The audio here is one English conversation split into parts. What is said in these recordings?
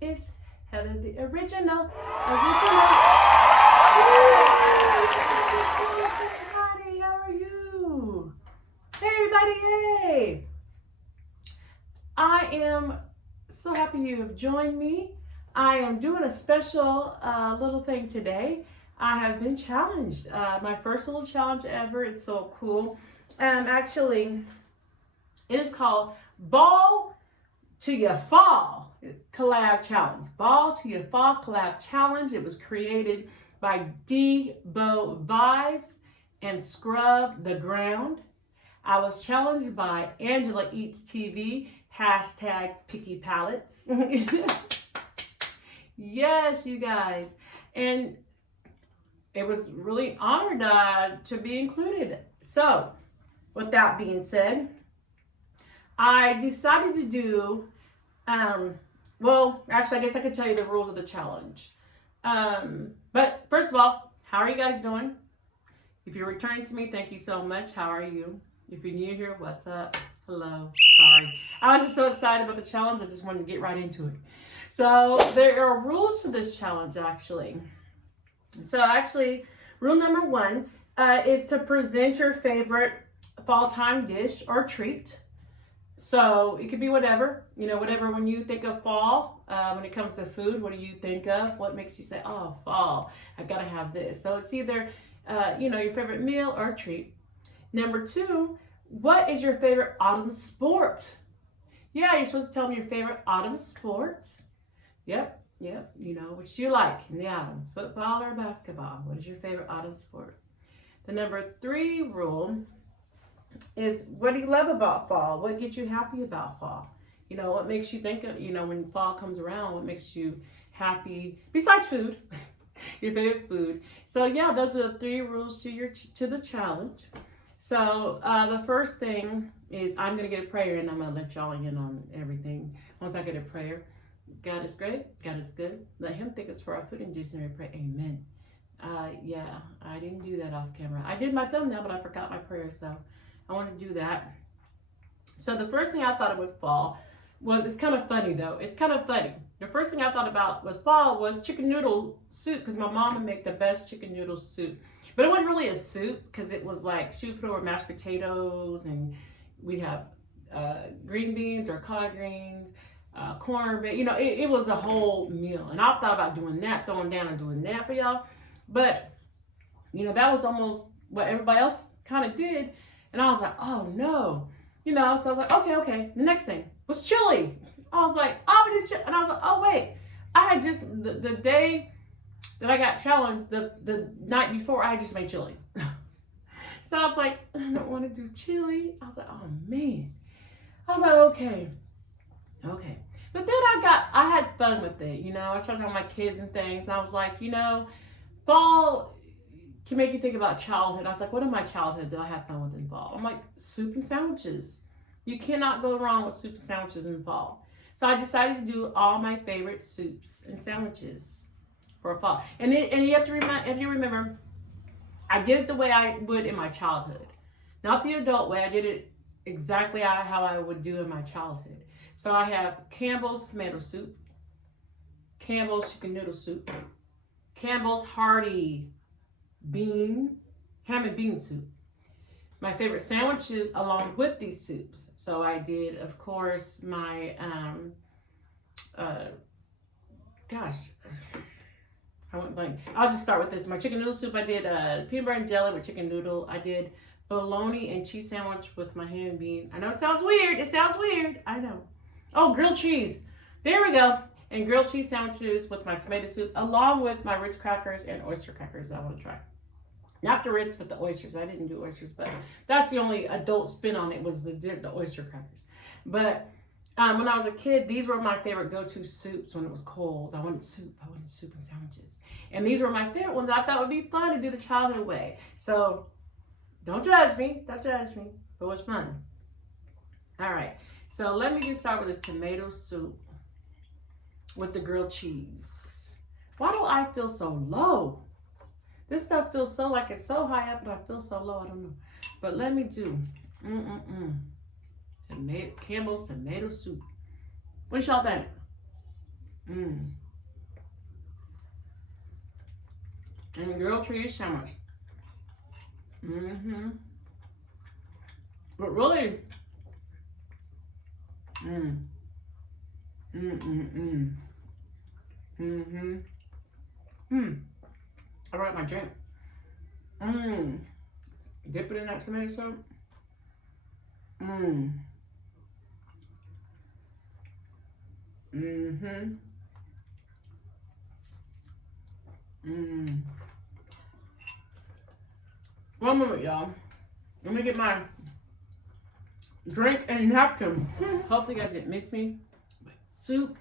It's Heather, the original. Everybody, how are you? Hey, everybody, hey! I am so happy you have joined me. I am doing a special little thing today. I have been challenged. My first little challenge ever. It's so cool. Actually, it is called Ball to Your Fall Collab Challenge. Ball to Your Fall Collab Challenge. It was created by Debo Vibes and Scrub the Ground. I was challenged by Angela Eats TV, hashtag Picky Palettes. Yes, you guys. And it was really honored to be included. So, with that being said, I decided to do, well, actually, I guess I could tell you the rules of the challenge. But first of all, how are you guys doing? If you're returning to me, thank you so much. How are you? If you're new here, what's up? Hello. Sorry. I was just so excited about the challenge. I just wanted to get right into it. So there are rules to this challenge, actually. So actually, rule number 1 is to present your favorite fall time dish or treat. So it could be whatever, whatever when you think of fall, when it comes to food, what do you think of? What makes you say, oh, fall, I gotta have this. So it's either, your favorite meal or treat. Number 2, what is your favorite autumn sport? Yeah, you're supposed to tell me your favorite autumn sport. Yep, what you like in the autumn, football or basketball. What is your favorite autumn sport? The number 3 rule is, what do you love about fall? What gets you happy about fall? What makes you think of, when fall comes around, what makes you happy besides food? Your favorite food. So yeah, those are the 3 rules to the challenge. So the first thing is, I'm going to get a prayer and I'm going to let y'all in on everything. Once I get a prayer, God is great, God is good. Let him think us for our food. In Jesus' name we pray, amen. Yeah, I didn't do that off camera. I did my thumbnail, but I forgot my prayer, so I want to do that. So the first thing I thought of with fall was, it's kind of funny though. It's kind of funny. The first thing I thought about was fall was chicken noodle soup, because my mom would make the best chicken noodle soup. But it wasn't really a soup, because it was like, she would put over mashed potatoes, and we'd have green beans or collard greens, corn, it was a whole meal. And I thought about doing that, throwing down and doing that for y'all. But, that was almost what everybody else kind of did. And I was like, oh no, so I was like, okay. The next thing was chili. I was like, oh, we did chili. And I was like, oh wait, I had just, the day that I got challenged, the night before, I had just made chili. So I was like, I don't want to do chili. I was like, oh man. I was like, okay. But then I had fun with it, I started talking to my kids and things. And I was like, fall can make you think about childhood. I was like, what in my childhood did I have fun with in fall? I'm like, soup and sandwiches. You cannot go wrong with soup and sandwiches in fall. So I decided to do all my favorite soups and sandwiches for fall. And you have to remember, I did it the way I would in my childhood. Not the adult way. I did it exactly how I would do in my childhood. So I have Campbell's tomato soup, Campbell's chicken noodle soup, Campbell's hearty ham and bean soup. My favorite sandwiches along with these soups. So I did, of course, my, I went blank. I'll just start with this. My chicken noodle soup, I did peanut butter and jelly with chicken noodle. I did bologna and cheese sandwich with my ham and bean. I know it sounds weird. I know. Oh, grilled cheese. There we go. and grilled cheese sandwiches with my tomato soup, along with my Ritz crackers and oyster crackers that I want to try. Not the Ritz, but the oysters. I didn't do oysters, but that's the only adult spin on it was the oyster crackers. But when I was a kid, these were my favorite go-to soups when it was cold. I wanted soup. I wanted soup and sandwiches. And these were my favorite ones. I thought would be fun to do the childhood way. So don't judge me. Don't judge me. But it was fun. All right. So let me just start with this tomato soup with the grilled cheese. Why do I feel so low? This stuff feels so like it's so high up, but I feel so low. I don't know. But let me do Campbell's tomato soup. What y'all think? And grilled cheese sandwich. But really, I write my drink. Dip it in that tomato soup. One moment, y'all. Let me get my drink and napkin. Hopefully you guys didn't miss me. Soup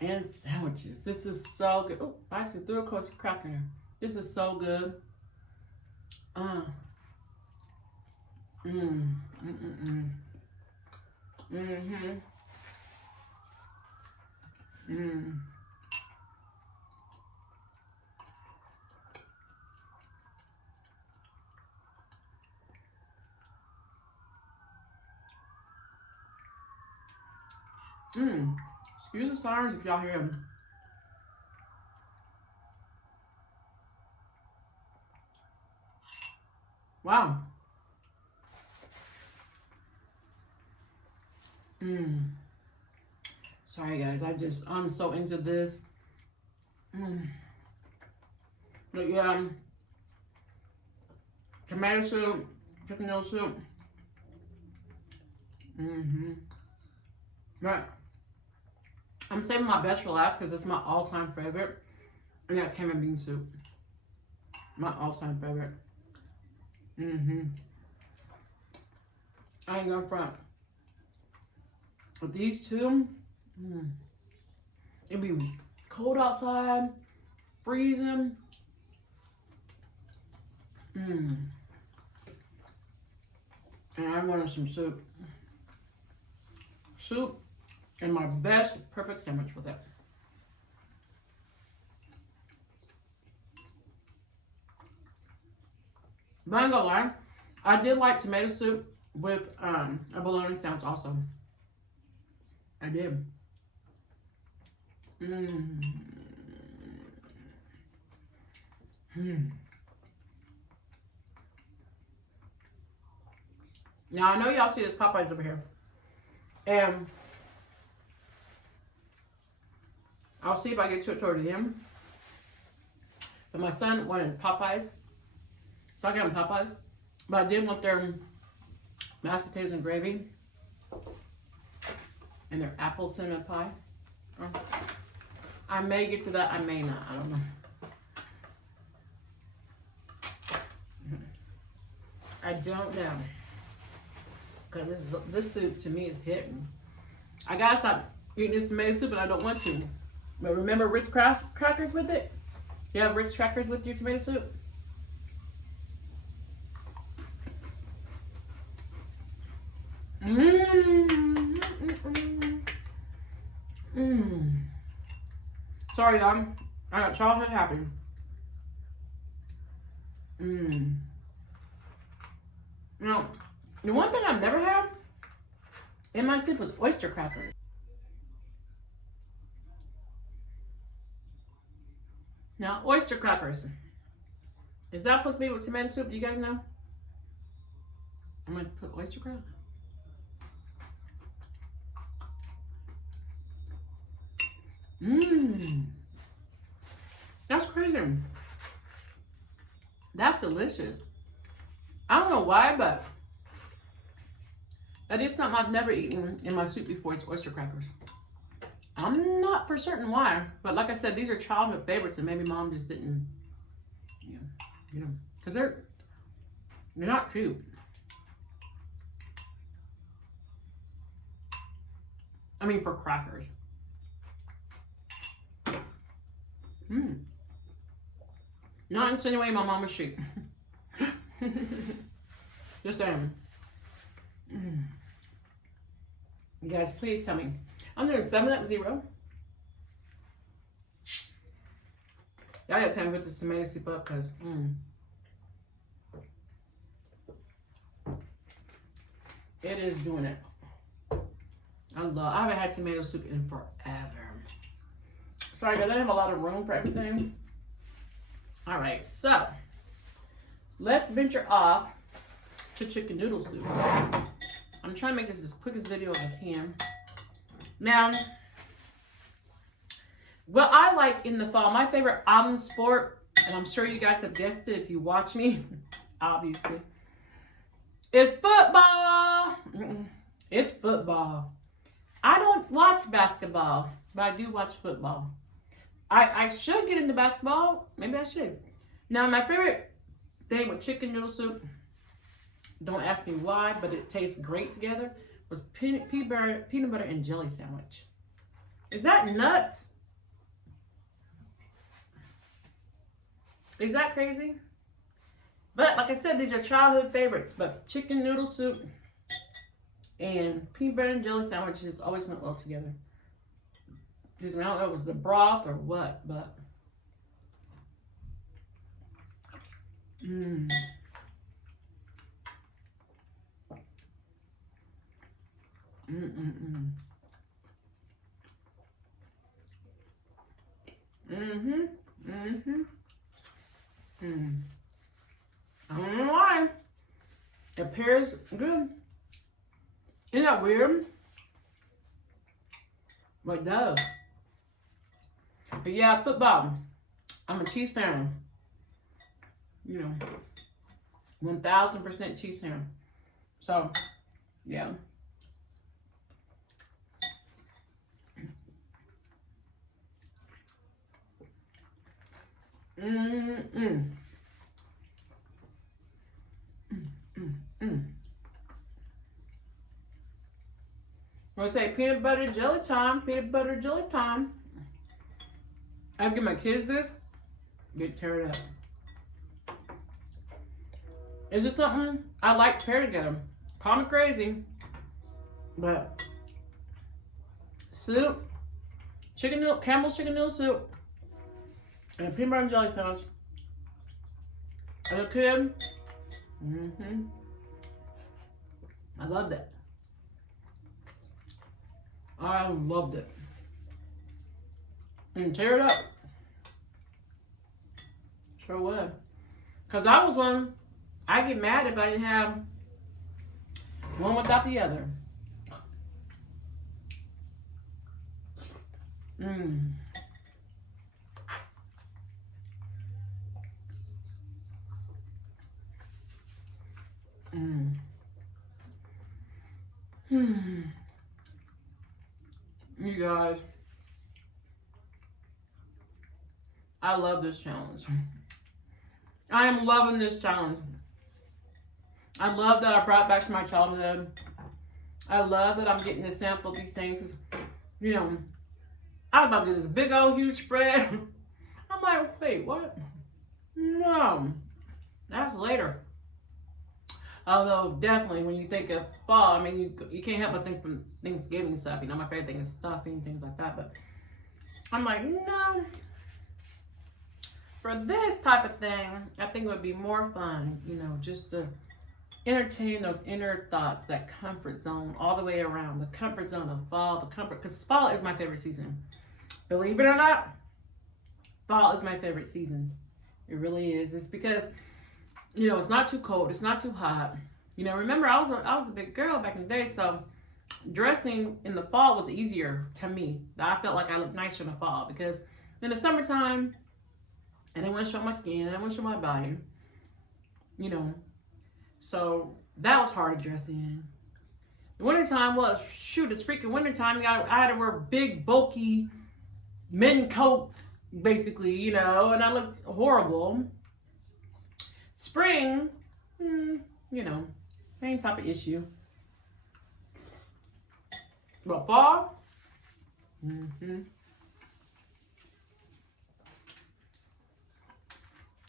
and sandwiches. This is so good. Oh, I actually threw a cracker in. This is so good. Excuse the sirens if y'all hear them. Wow. Sorry guys, I'm so into this. But yeah, tomato soup, chicken noodle soup. Right. I'm saving my best for last because it's my all-time favorite, and that's cayman bean soup. My all-time favorite. I ain't going front. With these two, it'd be cold outside, freezing. And I wanted some soup. Soup and my best perfect sandwich with it. But I ain't gonna lie, I did like tomato soup with a bologna sandwich also. I did. Now I know y'all see this Popeyes over here, and I'll see if I get to it toward the end. But my son wanted Popeyes, so I got him Popeyes. But I did want their mashed potatoes and gravy and their apple cinnamon pie. I may get to that, I may not, I don't know. I don't know. Because this soup to me is hitting. I gotta stop eating this tomato soup, and I don't want to. But remember Ritz crackers with it? Do you have Ritz crackers with your tomato soup? Sorry, y'all. I got childhood happy. Now, the one thing I've never had in my soup was oyster crackers. Now, oyster crackers. Is that supposed to be with tomato soup? Do you guys know? I'm going to put oyster crackers. That's crazy. That's delicious. I don't know why, but that is something I've never eaten in my soup before. It's oyster crackers. I'm not for certain why, but like I said, these are childhood favorites, and maybe mom just didn't, get them because they're not cute. I mean, for crackers. Not insinuating my mom was cheap. Just saying. You guys, please tell me. I'm doing 7-Up Zero. Y'all got time to put this tomato soup up because it is doing it. I haven't had tomato soup in forever. Sorry guys, I don't have a lot of room for everything. All right, so let's venture off to chicken noodle soup. I'm trying to make this as quick as video as I can. Now, what I like in the fall, my favorite autumn sport, and I'm sure you guys have guessed it if you watch me, obviously, is football. It's football. I don't watch basketball, but I do watch football. I should get into basketball. Maybe I should. Now, my favorite thing with chicken noodle soup, don't ask me why, but it tastes great together, was peanut butter and jelly sandwich. Is that nuts? Is that crazy? But like I said, these are childhood favorites. But chicken noodle soup and peanut butter and jelly sandwiches always went well together. Just, I don't know if it was the broth or what, but Mm-hmm. I don't know why. It pairs good. Isn't that weird? But it does. But yeah, football. I'm a Chiefs fan. 1000% Chiefs fan. So, yeah. When I say peanut butter jelly time, peanut butter jelly time. I give my kids this, get tear it up. It's just something I like to pair together. Call me crazy, but soup, Campbell's chicken noodle soup, and a peanut butter and jelly sandwich. As a kid, I loved it. I loved it. And tear it up. Sure would. Because I was one, I get mad if I didn't have one without the other. You guys, I love this challenge. I am loving this challenge. I love that I brought back to my childhood. I love that I'm getting to sample these things. I was about to do this big old huge spread. I'm like, wait, what? No, that's later. Although definitely when you think of fall, I mean, you can't help but think from Thanksgiving stuff. My favorite thing is stuffing, things like that. But I'm like, no. For this type of thing, I think it would be more fun, just to entertain those inner thoughts, that comfort zone all the way around. The comfort zone of fall, because fall is my favorite season. Believe it or not, fall is my favorite season. It really is. It's because it's not too cold. It's not too hot. Remember, I was a big girl back in the day, so dressing in the fall was easier to me. I felt like I looked nicer in the fall because in the summertime, I didn't want to show my skin. I didn't want to show my body. So that was hard to dress in. The wintertime, well, shoot, it's freaking wintertime. I had to wear big, bulky men coats, basically, you know, and I looked horrible. Spring, you know, same type of issue. But fall,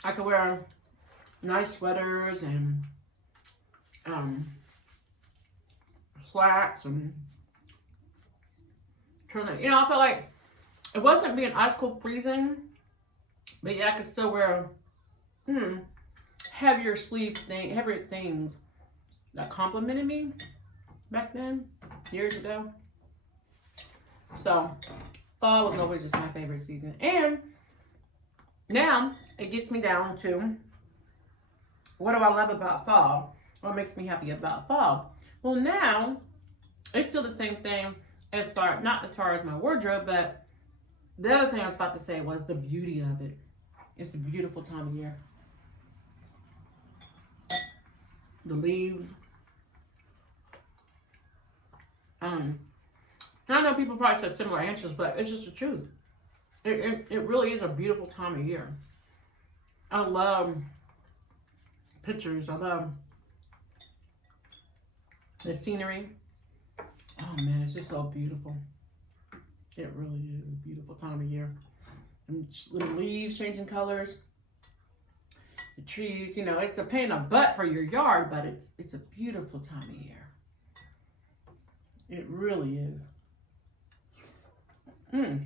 I could wear nice sweaters and slacks and you know, I felt like it wasn't being ice cold freezing, but yeah, I could still wear heavier things that complimented me back then, years ago. So fall was always just my favorite season. And now it gets me down to, what do I love about fall? What makes me happy about fall? Well, now it's still the same thing not as far as my wardrobe, but the other thing I was about to say was the beauty of it. It's a beautiful time of year. The leaves. I know people probably said similar answers, but it's just the truth. It really is a beautiful time of year. I love pictures. I love the scenery. Oh man, it's just so beautiful. It really is a beautiful time of year. And little leaves changing colors. The trees, you know, it's a pain in the butt for your yard, but it's a beautiful time of year. It really is. You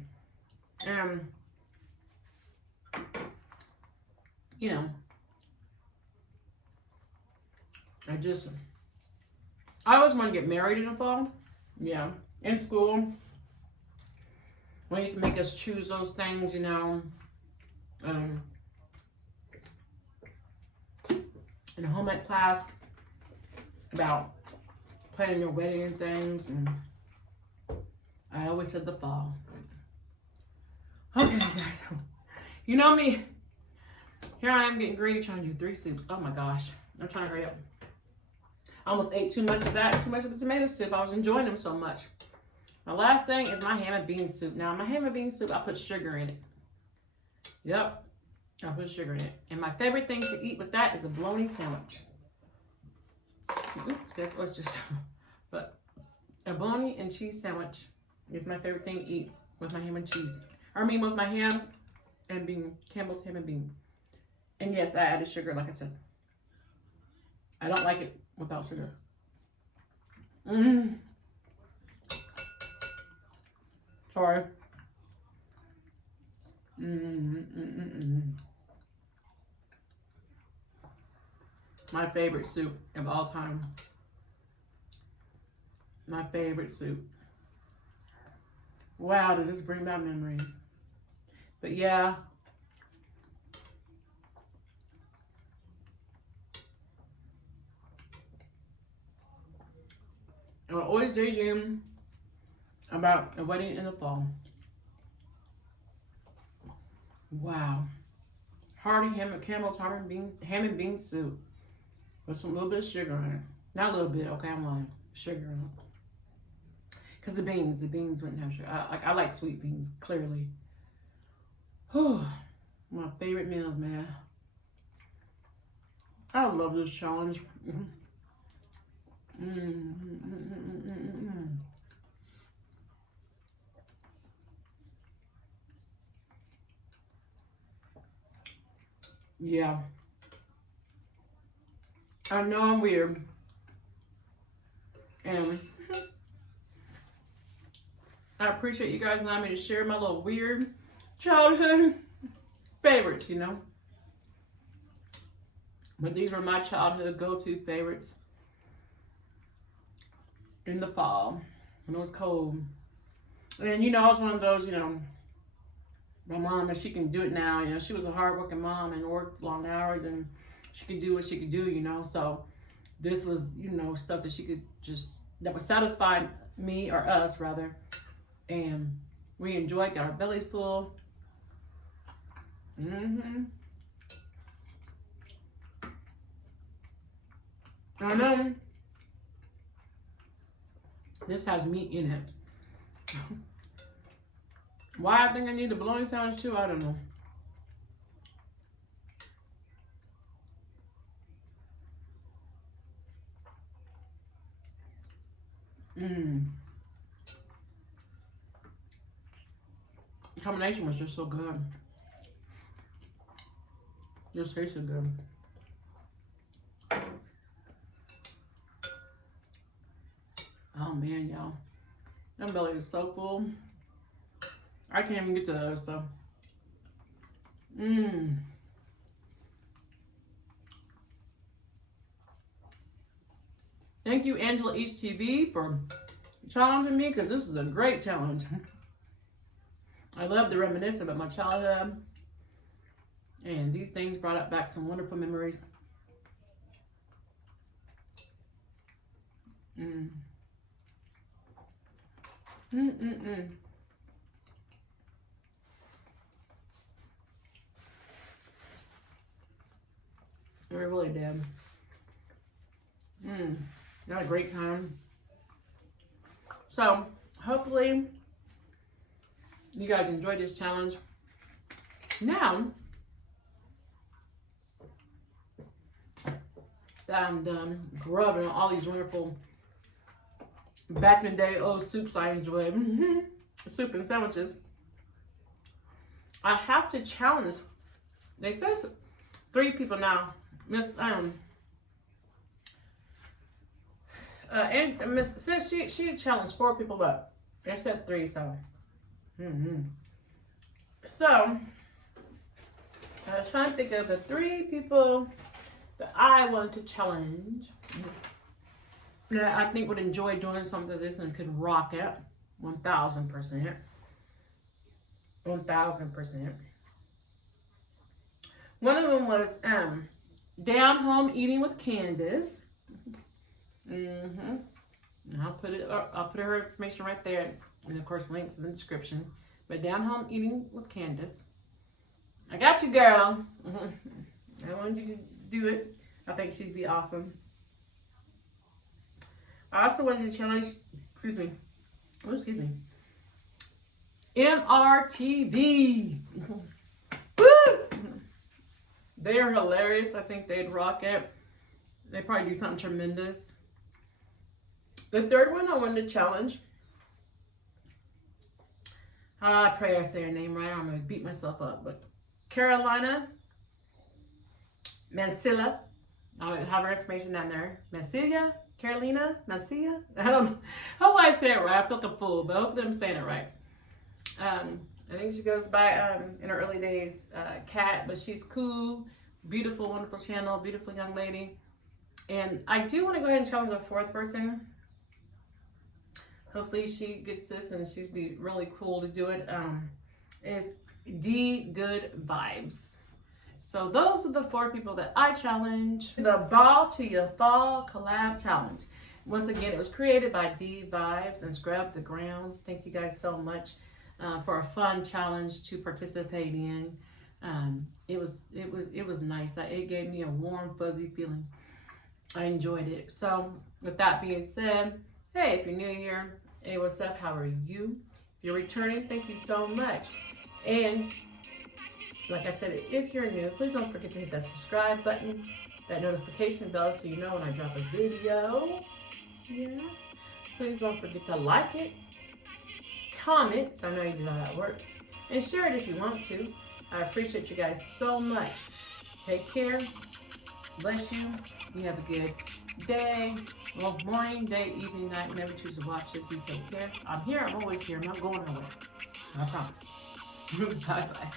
know, I always want to get married in the fall. Yeah, in school, when they used to make us choose those things, you know, in a home ec class about planning your wedding and things, and I always said the fall. Okay, guys, you know me. Here I am getting greedy trying to do 3 soups. Oh my gosh, I'm trying to hurry up. I almost ate too much of that, too much of the tomato soup. I was enjoying them so much. My last thing is my ham and bean soup. Now, my ham and bean soup, I put sugar in it. Yep, I put sugar in it. And my favorite thing to eat with that is a bologna sandwich. Oops, guys, oysters. But a bologna and cheese sandwich is my favorite thing to eat with my ham and cheese. With my ham and bean, Campbell's ham and bean. And yes, I added sugar, like I said. I don't like it without sugar. Sorry. My favorite soup of all time. My favorite soup. Wow, does this bring back memories? But yeah. I always daydream about a wedding in the fall. Wow. Hearty Campbell's ham and bean soup with some little bit of sugar in it. Not a little bit, okay, I'm lying. Sugar in it. Because the beans wouldn't have sugar. I like sweet beans, clearly. Whew. My favorite meals, man. I love this challenge. Yeah. I know I'm weird. And I appreciate you guys allowing me to share my little weird childhood favorites, you know. But these were my childhood go-to favorites in the fall when it was cold. And you know, I was one of those, you know, my mom, and she can do it now, you know, she was a hardworking mom and worked long hours, and she could do what she could do, you know. So this was, you know, stuff that she could that would satisfy me, or us rather, and we enjoyed, got our bellies full. I know This has meat in it. Why I think I need the bologna sandwich too, I don't know. Mmm. The combination was just so good. Just tasted good. Oh man, y'all. My belly is so full. I can't even get to the other stuff. Mmm. Thank you, Angela Eats TV, for challenging me, because this is a great challenge. I love to reminisce about my childhood, and these things brought up back some wonderful memories. Mm. Mm-mm-mm. I really did. Had a great time. So, hopefully, you guys enjoyed this challenge. Now that I'm done grubbing on all these wonderful back in the day old soups I enjoyed, soup and sandwiches, I have to challenge. They says 3 people now. Miss says she challenged 4 people, but they said 3, so. So I was trying to think of the 3 people that I wanted to challenge, that I think would enjoy doing something like this and could rock it 1,000%. 1,000%. One of them was Down Home Eating with Candace. I'll put her information right there, and of course links in the description. But Down Home Eating with Candace. I got you, girl. I wanted you to do it. I think she'd be awesome. I also wanted to challenge, excuse me, MRTV. Woo! They are hilarious. I think they'd rock it. They probably do something tremendous. The 3rd one I wanted to challenge, I pray I say her name right. I'm going to beat myself up. But Carolina Mancilla. I'll have her information down there. Mancilla? Carolina? Mancilla? I don't know. Hopefully I say it right. I feel like a fool, but hopefully I'm saying it right. I think she goes by, in her early days, Kat, but she's cool, beautiful, wonderful channel, beautiful young lady. And I do want to go ahead and challenge a 4th person. Hopefully she gets this and she's be really cool to do it. Is D Good Vibes. So those are the 4 people that I challenge. The Ball to Your Fall collab challenge. Once again, it was created by D Vibes and Scrub the Ground. Thank you guys so much for a fun challenge to participate in. It was nice. It gave me a warm, fuzzy feeling. I enjoyed it. So with that being said, hey, if you're new here, hey, what's up? How are you? If you're returning, thank you so much. And like I said, if you're new, please don't forget to hit that subscribe button, that notification bell, so you know when I drop a video. Yeah. Please don't forget to like it, comment, so I know you do all that work, and share it if you want to. I appreciate you guys so much. Take care. Bless you. You have a good day. Well, morning, day, evening, night, whenever you choose to watch this. You take care. I'm here. I'm always here. I'm not going nowhere. I promise. Bye-bye.